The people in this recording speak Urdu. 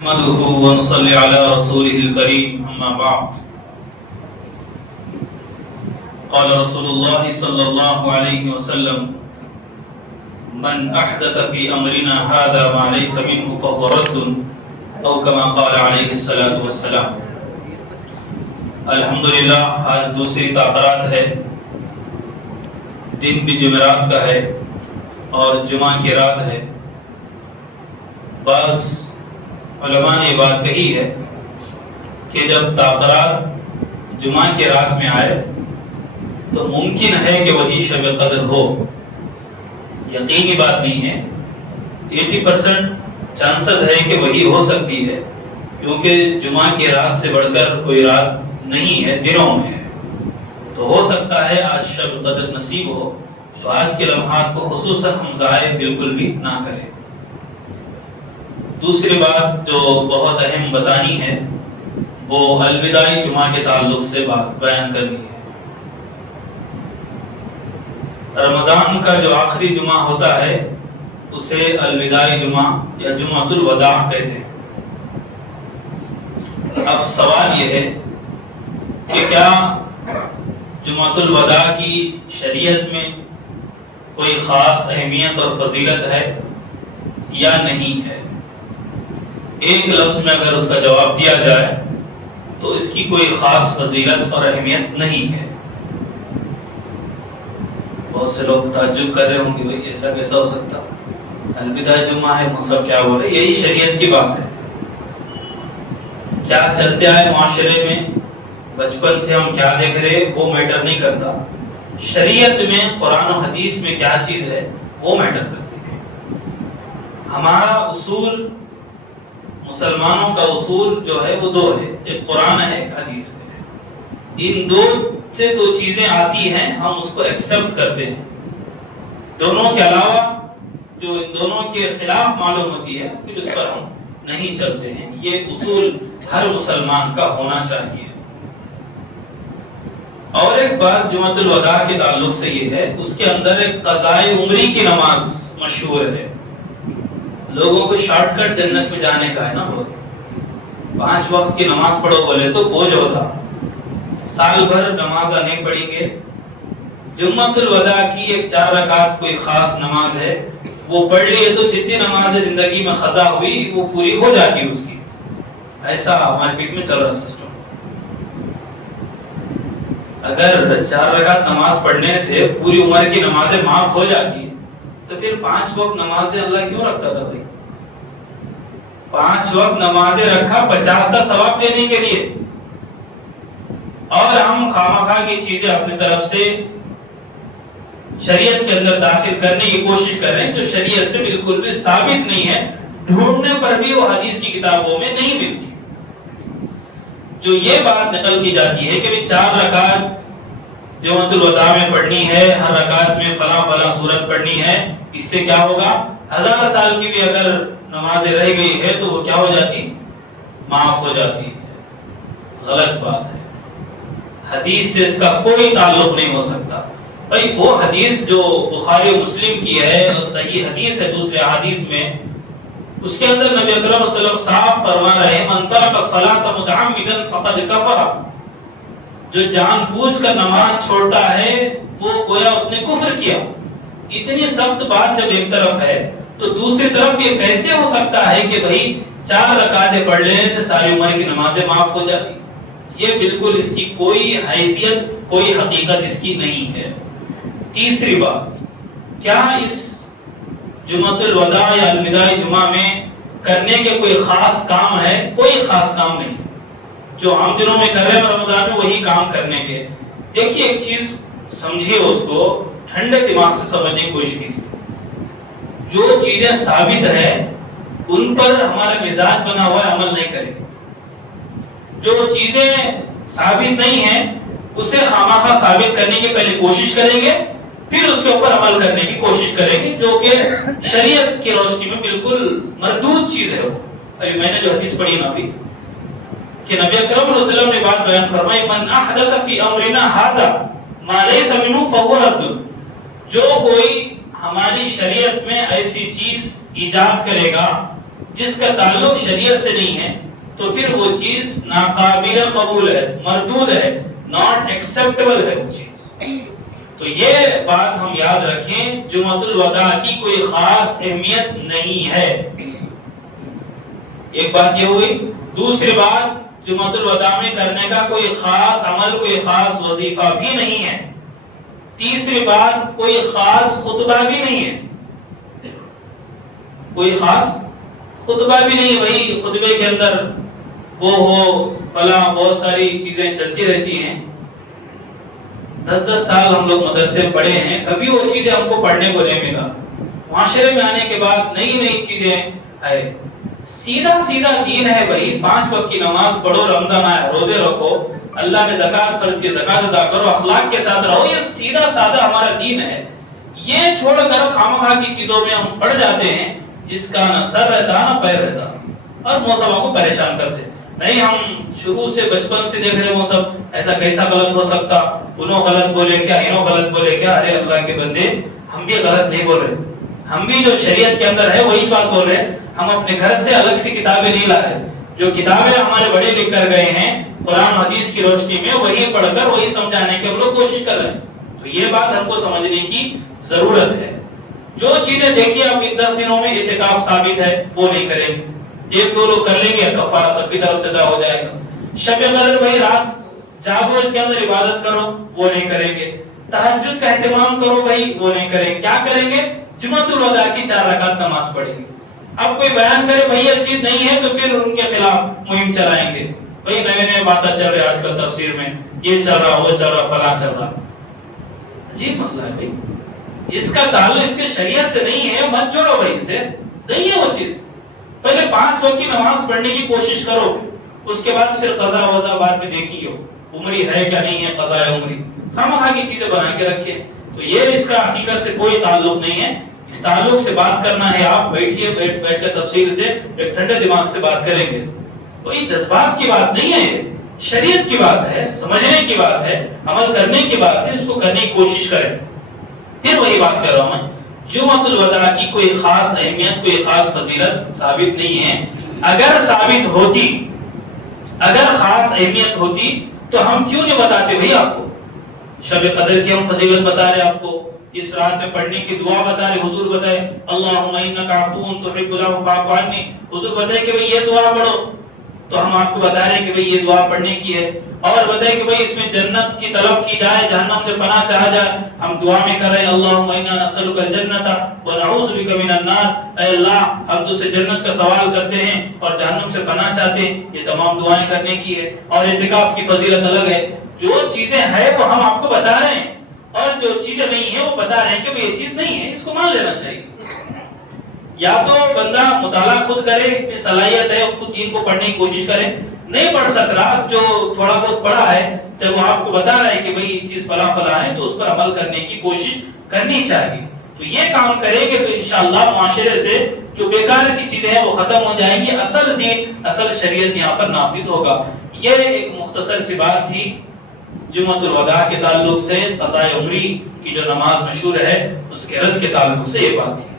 نحمده ونصلي على رسوله الكريم أما بعد قال رسول الله صلى الله عليه وسلم من أحدث في أمرنا هذا ما ليس منه فهو رد أو كما قال عليه الصلاة والسلام. الحمدللہ آج دوسری تاخرات ہے، دن بھی جمعرات کا ہے اور جمعہ کی رات ہے. بعض علماء نے یہ بات کہی ہے کہ جب تاخرات جمعہ کی رات میں آئے تو ممکن ہے کہ وہی شب قدر ہو. یقینی بات نہیں ہے، 80% چانسز ہے کہ وہی ہو سکتی ہے، کیونکہ جمعہ کی رات سے بڑھ کر کوئی رات نہیں ہے، دنوں میں ہے. تو ہو سکتا ہے آج شب قدر نصیب ہو، تو آج کے لمحات کو خصوصاً ہم ضائع بالکل بھی نہ کریں. دوسری بات جو بہت اہم بتانی ہے وہ الوداعی جمعہ کے تعلق سے بات بیان کرنی ہے. رمضان کا جو آخری جمعہ ہوتا ہے اسے الوداعی جمعہ یا جمعۃ الوداع کہتے ہیں. اب سوال یہ ہے کہ کیا جمعۃ الوداع کی شریعت میں کوئی خاص اہمیت اور فضیلت ہے یا نہیں ہے؟ ایک لفظ میں اگر اس کا جواب دیا جائے تو اس کی کوئی خاص فضیلت اور اہمیت نہیں ہے. بہت سے لوگ تعجب کر رہے ہوں کہ بھئی ایسا کیسا ہو سکتا، الوداعی جمعہ ہے، سب کیا بول رہے؟ یہی شریعت کی بات ہے. کیا چلتے آئے معاشرے میں، بچپن سے ہم کیا دیکھ رہے وہ میٹر نہیں کرتا. شریعت میں قرآن و حدیث میں کیا چیز ہے وہ میٹر کرتی ہے. ہمارا اصول، مسلمانوں کا اصول جو ہے وہ دو ہے، ایک قرآن ہے ایک حدیث ہے. ان دو سے دو چیزیں آتی ہیں، ہم اس کو ایکسپٹ کرتے ہیں. دونوں کے علاوہ جو ان دونوں کے خلاف معلوم ہوتی ہے پھر اس پر ہم نہیں چلتے ہیں. یہ اصول ہر مسلمان کا ہونا چاہیے. اور ایک بات جمعۃ الوداع کے تعلق سے یہ ہے، اس کے اندر ایک قضائے عمری کی نماز مشہور ہے. لوگوں کو شارٹ کٹ جنت میں جانے کا ہے نا، بہت 5 وقت کی نماز پڑھو بولے تو بوجھ ہوتا، سال بھر نماز نہیں پڑھیں گے. جمعۃ الوداع کی ایک 4 رکعت کوئی خاص نماز ہے، وہ پڑھ لیے تو جتنی نمازیں زندگی میں قضا ہوئی وہ پوری ہو جاتی اس کی. ایسا مارکیٹ میں چل رہا سسٹم. اگر 4 رکعت نماز پڑھنے سے پوری عمر کی نمازیں معاف ہو جاتی تو پھر 5 وقت نمازیں اللہ کیوں رکھتا تھا بھائی؟ 5 وقت نمازیں رکھا 50 کا ثواب دینے کے لیے، اور ہم خامخواہ کی چیزیں اپنی طرف سے شریعت کے اندر داخل کرنے کی کوشش کر رہے ہیں جو شریعت سے بالکل بھی ثابت نہیں ہے. ڈھونڈنے پر بھی وہ حدیث کی کتابوں میں نہیں ملتی. جو یہ بات نقل کی جاتی ہے کہ 4 رکعت جمعۃ الوداع میں پڑھنی ہے، ہر رکعت میں فلاں فلاں سورت پڑھنی ہے، اس سے کیا ہوگا، 1000 سال کی بھی اگر نمازیں رہ گئی ہے تو وہ کیا ہو جاتی، معاف ہو جاتی. غلط بات ہے. حدیث سے اس کا کوئی تعلق نہیں ہو سکتا. بھائی وہ حدیث جو بخاری و مسلم کی ہے اور صحیح حدیث ہے دوسرے حدیث میں، اس کے اندر نبی اکرم صلی اللہ علیہ وسلم صاف فرما رہے ہیں من ترک الصلاۃ متعمدا فقد کفر. جو جان بوجھ کر نماز چھوڑتا ہے وہ گویا اس نے کفر کیا. اتنی سخت بات جب ایک طرف ہے تو دوسری طرف یہ کیسے ہو سکتا ہے کہ بھائی 4 رکعتیں پڑھ لینے سے ساری عمر کی نمازیں معاف ہو جاتی؟ یہ بالکل اس کی کوئی حیثیت، کوئی حقیقت اس کی نہیں ہے. تیسری بات، کیا اس جمعۃ الوداع یا الوداعی جمعہ میں کرنے کے کوئی خاص کام ہے؟ کوئی خاص کام نہیں. جو عام دنوں میں کر رہے ہیں رمضان میں وہی کام کرنے کے. دیکھیے ایک چیز سمجھیے، اس کو ٹھنڈے دماغ سے سمجھنے کی کوشش کیجیے. جو چیزیں ثابت ہیں ان پر ہمارا مزاج بنا ہوا ہے، عمل نہیں کریں. جو چیزیں ثابت نہیں ہیں اسے خامخواہ ثابت کرنے کی پہلے کوشش کریں گے، پھر اس کے اوپر عمل کرنے کی کوشش کریں گے، جو کہ شریعت کی روشنی میں بالکل مردود چیز ہے. وہ ابھی میں نے جو حدیث پڑھی نا ابھی کہ نبی اکرم صلی اللہ علیہ وسلم نے بات بیان فرمائی من احدث فی امرنا ھذا ما لیس منہ فہو رد. جو کوئی ہماری شریعت میں ایسی چیز ایجاد کرے گا جس کا تعلق شریعت سے نہیں ہے تو پھر وہ چیز ناقابل قبول ہے، مردود ہے، ناٹ ایکسپٹیبل ہے وہ چیز۔ تو یہ بات ہم یاد رکھیں، جمعۃ الوداع کی کوئی خاص اہمیت نہیں ہے۔ ایک بات یہ ہوئی۔ دوسری بات، جمعۃ الوداع میں کرنے کا کوئی خاص عمل، کوئی خاص وظیفہ بھی نہیں ہے۔ تیسری بات، کوئی خاص خطبہ بھی نہیں ہے، کوئی خاص خطبہ بھی نہیں۔ وہی خطبے کے اندر وہ ہو فلاں، بہت ساری چیزیں چلتی رہتی ہیں۔ 10 سال ہم لوگ مدرسے میں پڑھے ہیں، کبھی وہ چیزیں ہم کو پڑھنے کو نہیں ملا۔ معاشرے میں آنے کے بعد نئی نئی چیزیں آئے۔ سیدھا سیدھا دین ہے بھائی، 5 وقت کی نماز پڑھو، رمضان آئے روزے رکھو، اللہ نے زکوٰۃ فرض کی زکوٰۃ ادا کرو، اخلاق کے ساتھ رہو، یہ سیدھا سادہ ہمارا دین ہے۔ یہ چھوڑ کر خامخواہ کی چیزوں میں ہم پڑ جاتے ہیں، جس کا نہ سر رہتا نہ پیر رہتا، اور موسم کو پریشان کرتے۔ نہیں، ہم شروع سے بچپن سے دیکھ رہے موسم ایسا کیسا غلط ہو سکتا، انہوں غلط بولے کیا، انہوں غلط بولے کیا۔ ارے اللہ کے بندے، ہم بھی غلط نہیں بول رہے، ہم بھی جو شریعت کے اندر ہے وہی بات بول رہے ہیں۔ ہم اپنے گھر سے الگ سی کتابیں نہیں لا رہے، جو کتابیں ہمارے بڑے لکھ کر گئے ہیں قرآن حدیث کی روشنی میں، وہی پڑھ کر وہی سمجھانے کی ہم لوگ کوشش کر رہے ہیں۔ تو یہ بات ہم کو سمجھنے کی ضرورت ہے۔ جو چیزیں دیکھیے آپ ان 10 دنوں میں اعتکاف ثابت ہے، وہ نہیں کریں۔ 1-2 لوگ کر لیں گے، کفارہ سب کی طرف سے ادا ہو جائے گا۔ شب قدر بھائی رات جاگو، اس کے اندر عبادت کرو، وہ نہیں کریں گے۔ تہجد کا اہتمام کرو بھائی، وہ نہیں کریں گے۔ کیا کریں گے؟ جمعۃ الوداع کی 4 رکعت نماز پڑھیں گے۔ اب کوئی بیان کرے بھائی یہ چیز نہیں ہے، تو پھر ان کے خلاف مہم چلائیں گے۔ بھائی نئے نئے باتیں چل رہے آج کل تفسیر میں، یہ چل رہا، وہ چل رہا، فلاں چل رہا۔ عجیب مسئلہ ہے بھائی، جس کا تعلق اس کے شریعت سے نہیں ہے مت جوڑو بھائی، سے نہیں ہے وہ چیز۔ پہلے 5 وقت کی نماز پڑھنے کی کوشش کرو، اس کے بعد پھر قضا وضا بعد میں دیکھیے، عمری ہے کیا نہیں ہے، قضا عمری خامخواہ کی چیزیں بنا کے رکھے۔ تو یہ اس کا حقیقت سے کوئی تعلق نہیں ہے۔ اس تعلق سے بات کرنا ہے، آپ بیٹھیے، بیٹھ کر تفصیل سے ایک ٹھنڈے دماغ سے بات کریں گے۔ کوئی جذبات کی بات نہیں ہے، شریعت کی بات ہے، سمجھنے کی بات ہے، عمل کرنے کی بات ہے، اس کو کرنے کی کوشش کریں۔ پھر وہی بات کر رہا ہوں میں، جمعۃ الوداع کی کوئی خاص اہمیت، کوئی خاص فضیلت ثابت نہیں ہے۔ اگر ثابت ہوتی، اگر خاص اہمیت ہوتی تو ہم کیوں نہیں بتاتے بھائی آپ کو؟ شب قدر کی ہم فضیلت بتا رہے آپ کو، اس رات میں پڑھنے کی دعا بتا رہے، حضور بتائے اللہم انک عفو تحب العفو فاعف عنی، حضور بتائے کہ بھئی یہ دعا پڑھو، تو ہم آپ کو بتا رہے ہیں کہ بھئی یہ دعا پڑھنے کی ہے، اور بتائے کہ بھئی اس میں جنت کی طلب کی جائے، جہنم سے پناہ چاہا جائے۔ ہم دعا میں کر رہے ہیں اللہم انا نسألک الجنت ونعوذ بک من النار، اے اللہ ہم تجھ سے جنت کا سوال کرتے ہیں اور جہنم سے پناہ چاہتے ہیں۔ یہ تمام دعائیں کرنے کی ہے، اور اعتکاف کی فضیلت الگ ہے۔ جو چیزیں ہیں وہ ہم آپ کو بتا رہے ہیں، اور جو چیزیں نہیں ہیں وہ بتا رہے ہیں کہ یہ چیز نہیں ہے، اس کو مان لینا چاہیے۔ یا تو بندہ مطالعہ خود کرے، اتنی صلاحیت ہے، خود دین کو پڑھنے کی کوشش کرے۔ نہیں پڑھ سک رہا، جو تھوڑا بہت پڑھا ہے جب وہ آپ کو بتا رہا ہے کہ بھئی یہ چیز فلاں فلاں ہے، تو اس پر عمل کرنے کی کوشش کرنی چاہیے۔ تو یہ کام کریں گے تو انشاءاللہ معاشرے سے جو بیکار کی چیزیں ہیں وہ ختم ہو جائیں گی، اصل دین، اصل شریعت یہاں پر نافذ ہوگا۔ یہ ایک مختصر سی بات تھی جمعۃ الوداع کے تعلق سے، قضاء عمری کی جو نماز مشہور ہے اس کے رد کے تعلق سے یہ بات تھی۔